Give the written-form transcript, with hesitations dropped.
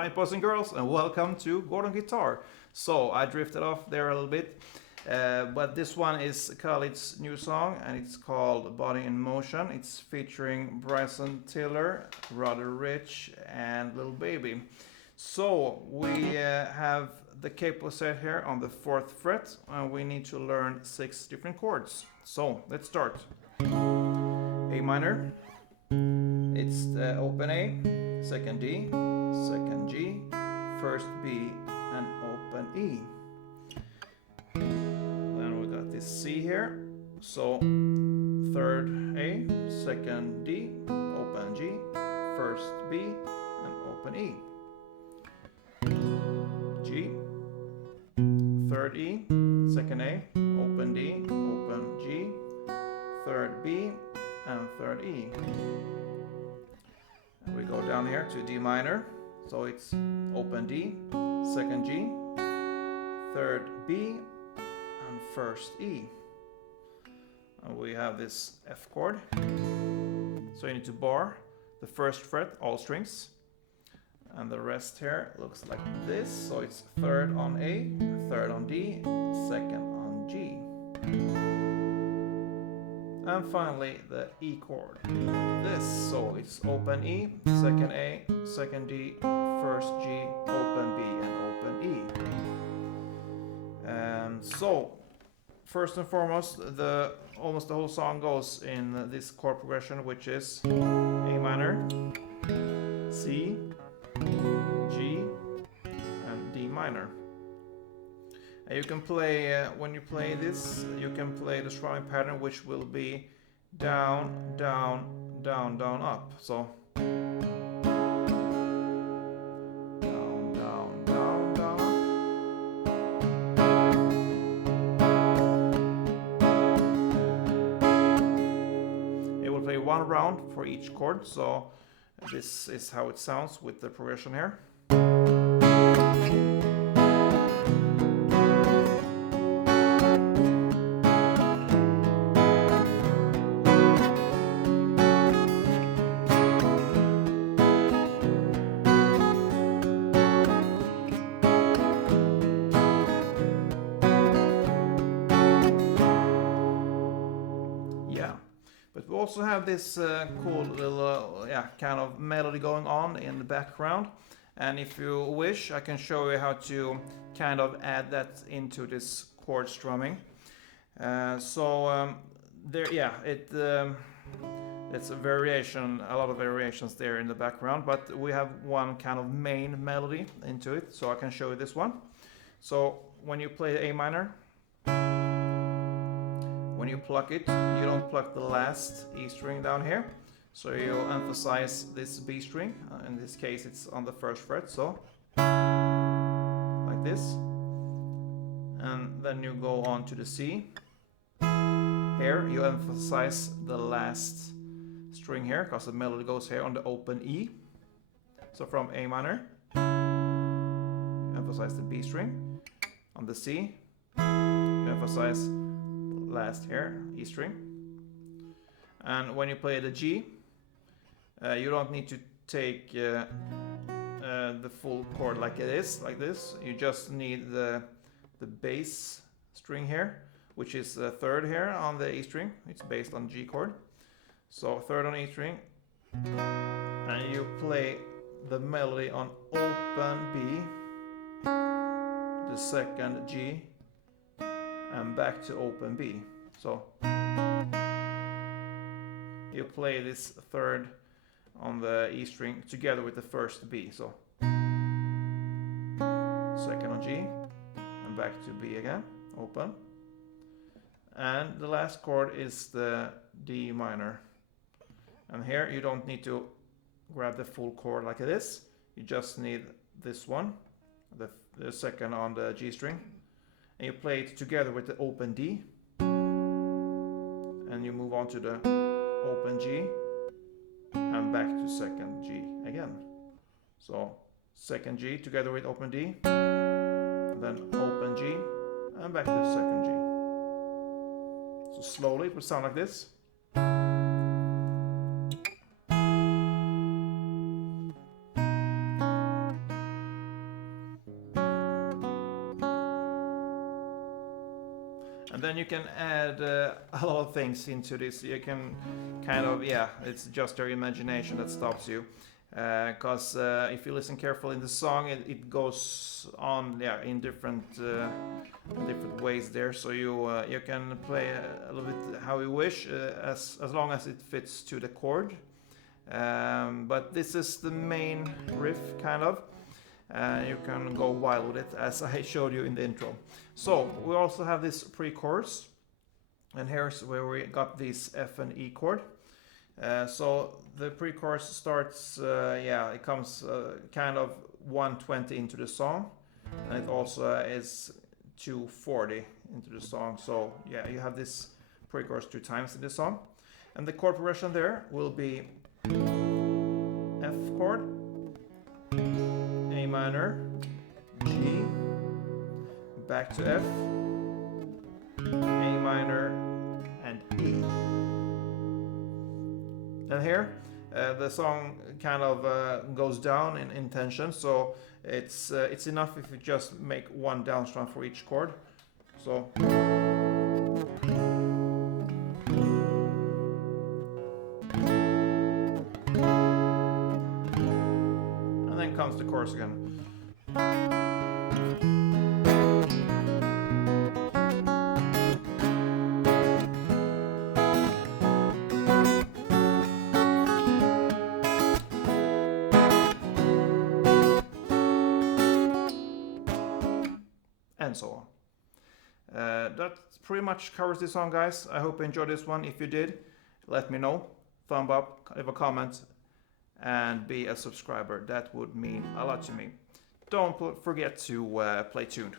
Alright, boys and girls, and welcome to Gordon Guitar. So I drifted off there a little bit, but this one is Khaled's new song, and it's called Body in Motion. It's featuring Bryson, TILLER, Roddy, Ricch, and Little Baby. So we have the capo set here on the 4th fret, and we need to learn 6 different chords. So let's start. A minor, it's the open A, second D, second G, first B, and open E. Then we got this C here, so third A, second D, open G, first B, and open E. G, third E, second A, open D, open G, third B, and third E. And we go down here to D minor, so it's open D, second G, third B, and first E. And we have this F chord, so you need to bar the 1st fret, all strings, and the rest here looks like this, so it's 3rd on A, 3rd on D, 2nd on G. And finally the E chord, like this, so it's open E, second A, second D, first G, open B, and open E. And so first and foremost, almost the whole song goes in this chord progression, which is A minor, C, G, and D minor. And you can play, when you play this, you can play the strumming pattern, which will be down, down, down, down, up. So down, down, down, down, up. It will play 1 round for each chord, so this is how it sounds with the progression here. But we also have this cool little kind of melody going on in the background, and if you wish I can show you how to kind of add that into this chord strumming. It's a variation, a lot of variations there in the background, but we have one kind of main melody into it, so I can show you this one. So when you play A minor, when you pluck it, you don't pluck the last E string down here, so you emphasize this B string. In this case it's on the 1st fret, so like this, and then you go on to the C. Here you emphasize the last string here, because the melody goes here on the open E. So from A minor, you emphasize the B string. On the C, you emphasize last here, E string. And when you play the G, you don't need to take the full chord like it is, like this. You just need the bass string here, which is the 3rd here on the E string. It's based on G chord. So 3rd on E string, and you play the melody on open B, the 2nd G, and back to open B. So you play this 3rd on the E string together with the 1st B. So 2nd on G and back to B again, open. And the last chord is the D minor. And here you don't need to grab the full chord like it is. You just need this one, the 2nd on the G string. And you play it together with the open D, and you move on to the open G and back to 2nd G again. So 2nd G together with open D, and then open G and back to 2nd G. So slowly it will sound like this. And then you can add a lot of things into this. You can kind of, yeah, it's just your imagination that stops you. Because if you listen carefully in the song, it goes on, yeah, in different ways there. So you can play a little bit how you wish, as long as it fits to the chord. But this is the main riff, kind of. You can go wild with it, as I showed you in the intro. So we also have this pre-chorus, and here's where we got this F and E chord. So the pre-chorus starts, yeah, it comes kind of 120 into the song, and it also is 240 into the song. So yeah, you have this pre-chorus 2 times in the song, and the chord progression there will be F chord, A minor, G, back to F, A minor, and E. And here, the song kind of goes down in tension, so it's enough if you just make one down strum for each chord. So. And then comes the chorus again. And so on. That pretty much covers this song, guys. I hope you enjoyed this one. If you did, let me know. Thumb up, leave a comment, and be a subscriber. That would mean a lot to me. Don't forget to play tuned.